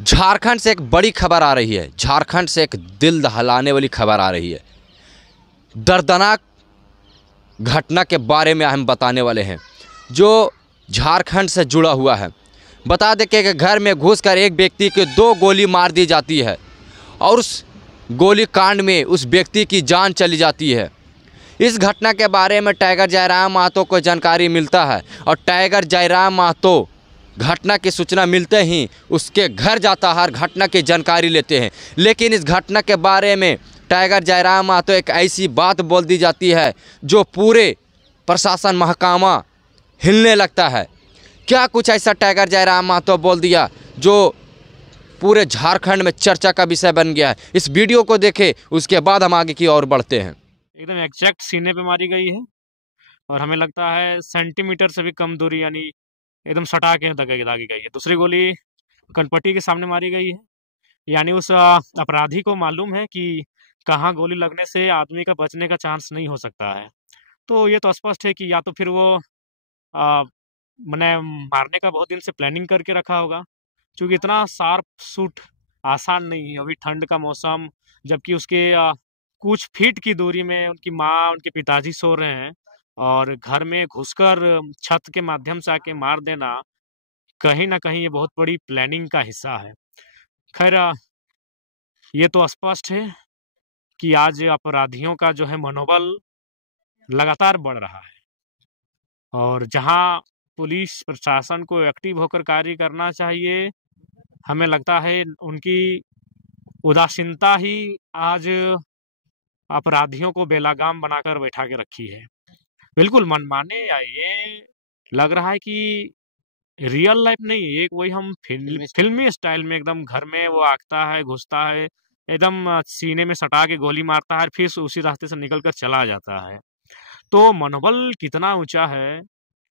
झारखंड से एक बड़ी खबर आ रही है। झारखंड से एक दिल दहलाने वाली खबर आ रही है। दर्दनाक घटना के बारे में हम बताने वाले हैं जो झारखंड से जुड़ा हुआ है। बता दें कि घर में घुसकर एक व्यक्ति की 2 गोली मार दी जाती है और उस गोली कांड में उस व्यक्ति की जान चली जाती है। इस घटना के बारे में टाइगर जयराम महतो को जानकारी मिलता है और टाइगर जयराम महतो घटना की सूचना मिलते ही उसके घर जाता है और घटना की जानकारी लेते हैं। लेकिन इस घटना के बारे में टाइगर जयराम महतो एक ऐसी बात बोल दी जाती है जो पूरे प्रशासन महकमा हिलने लगता है। क्या कुछ ऐसा टाइगर जयराम महतो बोल दिया जो पूरे झारखंड में चर्चा का विषय बन गया है। इस वीडियो को देखें, उसके बाद हम आगे की ओर बढ़ते हैं। एकदम एग्जैक्ट सीने पे मारी गई है और हमें लगता है सेंटीमीटर से भी कम दूरी, यानी एकदम सटा के दागी गई है। दूसरी गोली कनपट्टी के सामने मारी गई है, यानी उस अपराधी को मालूम है कि कहाँ गोली लगने से आदमी का बचने का चांस नहीं हो सकता है। तो ये तो स्पष्ट है कि या तो फिर वो मैंने मारने का बहुत दिन से प्लानिंग करके रखा होगा, क्योंकि इतना शार्प शूट आसान नहीं है। अभी ठंड का मौसम, जबकि उसके कुछ फीट की दूरी में उनकी माँ, उनके पिताजी सो रहे हैं और घर में घुसकर छत के माध्यम से आके मार देना कहीं ना कहीं ये बहुत बड़ी प्लानिंग का हिस्सा है। खैर, ये तो स्पष्ट है कि आज अपराधियों का जो है मनोबल लगातार बढ़ रहा है और जहां पुलिस प्रशासन को एक्टिव होकर कार्य करना चाहिए, हमें लगता है उनकी उदासीनता ही आज अपराधियों को बेलगाम बनाकर बैठा के रखी है। बिल्कुल मनमाने या ये लग रहा है कि रियल लाइफ नहीं है, एक वही हम फिल्मी स्टाइल में एकदम घर में वो आगता है, घुसता है, एकदम सीने में सटा के गोली मारता है, फिर उसी रास्ते से निकलकर चला जाता है। तो मनोबल कितना ऊंचा है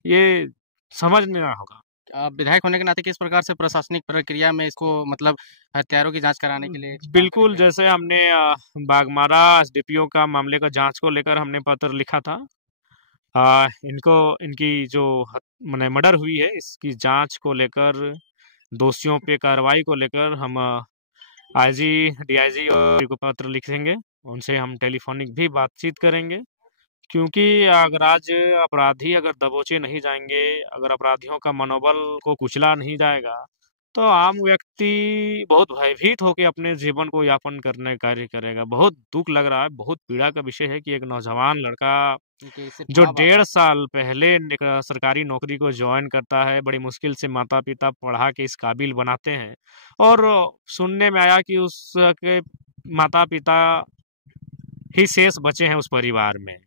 ये समझना होगा। विधायक होने के नाते किस प्रकार से प्रशासनिक प्रक्रिया में इसको मतलब हत्यारों की जांच कराने के लिए बिल्कुल, जैसे हमने बागमारा एसडीपीओ का मामले का जांच को लेकर हमने पत्र लिखा था। इनकी जो मैंने मर्डर हुई है इसकी जांच को लेकर, दोषियों पे कार्रवाई को लेकर हम आईजी, डीआईजी और को पत्र लिखेंगे। उनसे हम टेलीफोनिक भी बातचीत करेंगे, क्योंकि अगर आज अपराधी अगर दबोचे नहीं जाएंगे, अगर अपराधियों का मनोबल को कुचला नहीं जाएगा, तो आम व्यक्ति बहुत भयभीत होकर अपने जीवन को यापन करने का कार्य करेगा। बहुत दुख लग रहा है, बहुत पीड़ा का विषय है कि एक नौजवान लड़का जो 1.5 साल पहले सरकारी नौकरी को ज्वाइन करता है, बड़ी मुश्किल से माता पिता पढ़ा के इस काबिल बनाते हैं और सुनने में आया कि उसके माता पिता ही शेष बचे हैं उस परिवार में।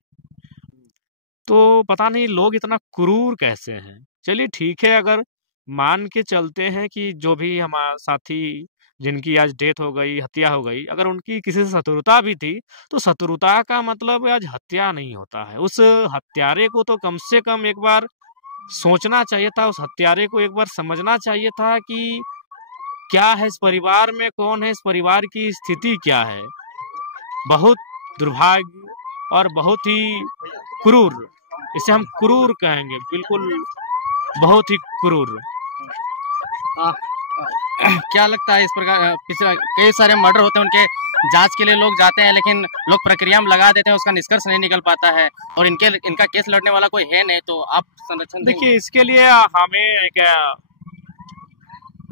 तो पता नहीं लोग इतना क्रूर कैसे हैं। चलिए ठीक है, अगर मान के चलते हैं कि जो भी हमारा साथी जिनकी आज डेथ हो गई, हत्या हो गई, अगर उनकी किसी से शत्रुता भी थी, तो शत्रुता का मतलब आज हत्या नहीं होता है। उस हत्यारे को तो कम से कम एक बार सोचना चाहिए था, उस हत्यारे को एक बार समझना चाहिए था कि क्या है इस परिवार में, कौन है इस परिवार की स्थिति क्या है। बहुत दुर्भाग्य और बहुत ही क्रूर, इसे हम क्रूर कहेंगे, बिल्कुल बहुत ही क्रूर। क्या लगता है इस प्रकार पिछले कई सारे मर्डर होते हैं, उनके जांच के लिए लोग जाते हैं, लेकिन लोग प्रक्रिया में लगा देते हैं, उसका निष्कर्ष नहीं निकल पाता है और इनका केस लड़ने वाला कोई है नहीं, तो आप संरक्षण देखिए, इसके लिए हमें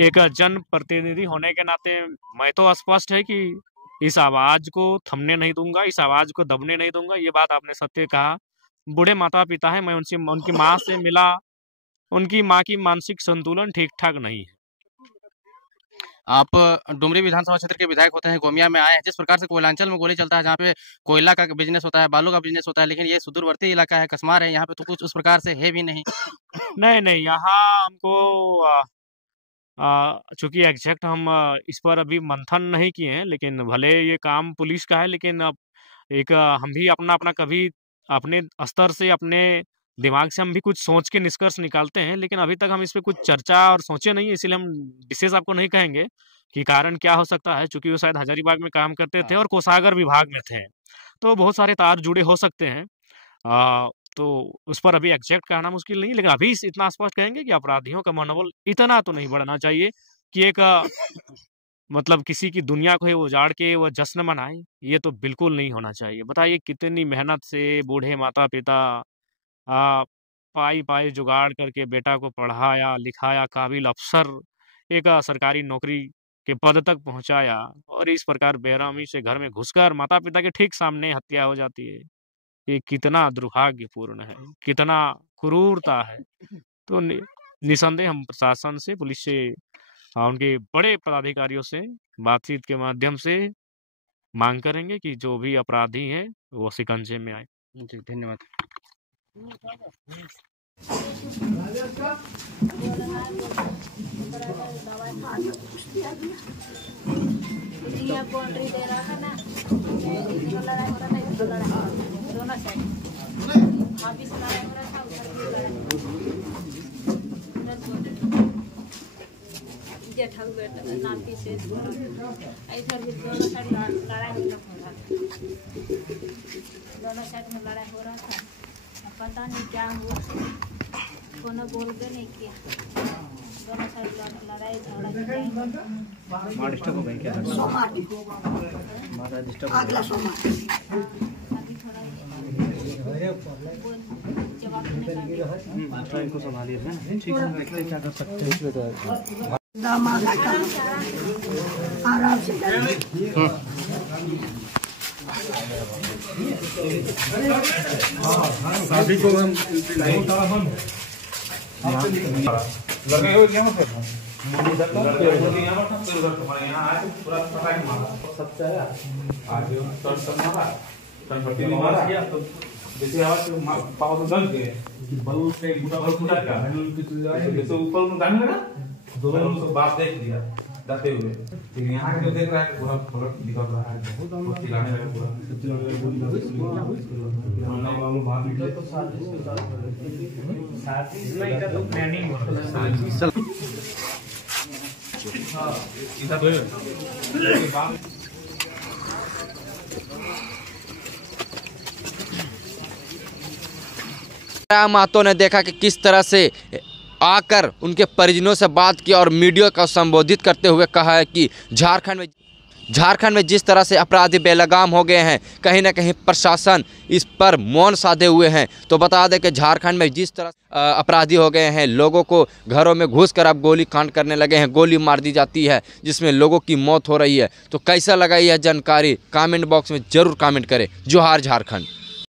एक जन प्रतिनिधि होने के नाते मैं तो स्पष्ट है कि इस आवाज को थमने नहीं दूंगा, इस आवाज को दबने नहीं दूंगा। ये बात आपने सत्य कहा। बूढ़े माता पिता है, मैं उनकी माँ से मिला, उनकी माँ की मानसिक संतुलन ठीक ठाक नहीं है। आप डुमरी विधानसभा क्षेत्र के विधायक होते हैं, गोमिया में आए हैं। जिस प्रकार से कोयलांचल में गोली चलता है, जहाँ पे कोयला का बिजनेस होता है, बालू का बिजनेस होता है, लेकिन ये सुदूरवर्ती इलाका है, कसमार है, यहाँ पे तो कुछ उस प्रकार से है भी नहीं। नहीं, यहाँ हमको चूंकि एग्जैक्ट हम इस पर अभी मंथन नहीं किए हैं, लेकिन भले ये काम पुलिस का है, लेकिन अब एक हम भी अपना कभी अपने स्तर से, अपने दिमाग से हम भी कुछ सोच के निष्कर्ष निकालते हैं, लेकिन अभी तक हम इस पे कुछ चर्चा और सोचे नहीं, इसीलिए हम विशेष आपको नहीं कहेंगे कि कारण क्या हो सकता है, क्योंकि वो शायद हजारीबाग में काम करते थे और कोषागार विभाग में थे, तो बहुत सारे तार जुड़े हो सकते हैं। तो उस पर अभी एग्जैक्ट कहना मुश्किल नहीं, लेकिन अभी इतना स्पष्ट कहेंगे कि अपराधियों का मनोबल इतना तो नहीं बढ़ना चाहिए कि एक मतलब किसी की दुनिया को ही उजाड़ के वह जश्न मनाए, ये तो बिल्कुल नहीं होना चाहिए। बताइए कितनी मेहनत से बूढ़े माता पिता पाई पाई जुगाड़ करके बेटा को पढ़ाया लिखाया, काबिल अफसर एक सरकारी नौकरी के पद तक पहुंचाया, और इस प्रकार बेरहमी से घर में घुसकर माता पिता के ठीक सामने हत्या हो जाती है। ये कितना दुर्भाग्यपूर्ण है, कितना क्रूरता है। तो निसंदेह हम प्रशासन से, पुलिस से, उनके बड़े पदाधिकारियों से बातचीत के माध्यम से मांग करेंगे कि जो भी अपराधी हैं वो शिकंजे में आए। जी, धन्यवाद। बाउंड्री दे रहा था ना, इसको लड़ाई हो रहा था, इसको लड़ाई दोनों साइड ऑफिस लड़ाई हो रहा था, उधर भी लड़ाई जेठा बेटा नाती से इधर भी दोनों साइड लड़ाई हो रहा था, दोनों साइड में लड़ाई हो रहा था। पता नहीं क्या हुआ, कोनो बोल के नहीं किया, दोनों साइड लड़ाई झगड़ा डिस्टर्ब हो गई क्या? अगला सोमवार अभी थोड़ा जवाब देने का इनको संभालिए है ना, ठीक है, देखते क्या कर सकते हैं इसमें। तो दामाद आराम से शादी को हम लगे हो क्या मतलब जैसे आवाज पावर तो दंग गए बलून से बलून फुटा का जैसे ऊपर में गाने लगा, दोनों लोग बात देख लिया जाते हुए। लेकिन यहाँ के जो देख रहा है पूरा फलक दिखा रहा है, बहुत चिल्लाने लगे, पूरा बात निकले तो साथ इसमें का तो प्लानिंग हो रहा है। महतो ने देखा कि किस तरह से आकर उनके परिजनों से बात की और मीडिया को संबोधित करते हुए कहा है कि झारखंड में जिस तरह से अपराधी बेलगाम हो गए हैं, कहीं ना कहीं प्रशासन इस पर मौन साधे हुए हैं। तो बता दें कि झारखंड में जिस तरह अपराधी हो गए हैं, लोगों को घरों में घुसकर अब गोली कांड करने लगे हैं, गोली मार दी जाती है जिसमें लोगों की मौत हो रही है। तो कैसा लगा यह जानकारी कमेंट बॉक्स में ज़रूर कमेंट करें। जोहार झारखंड।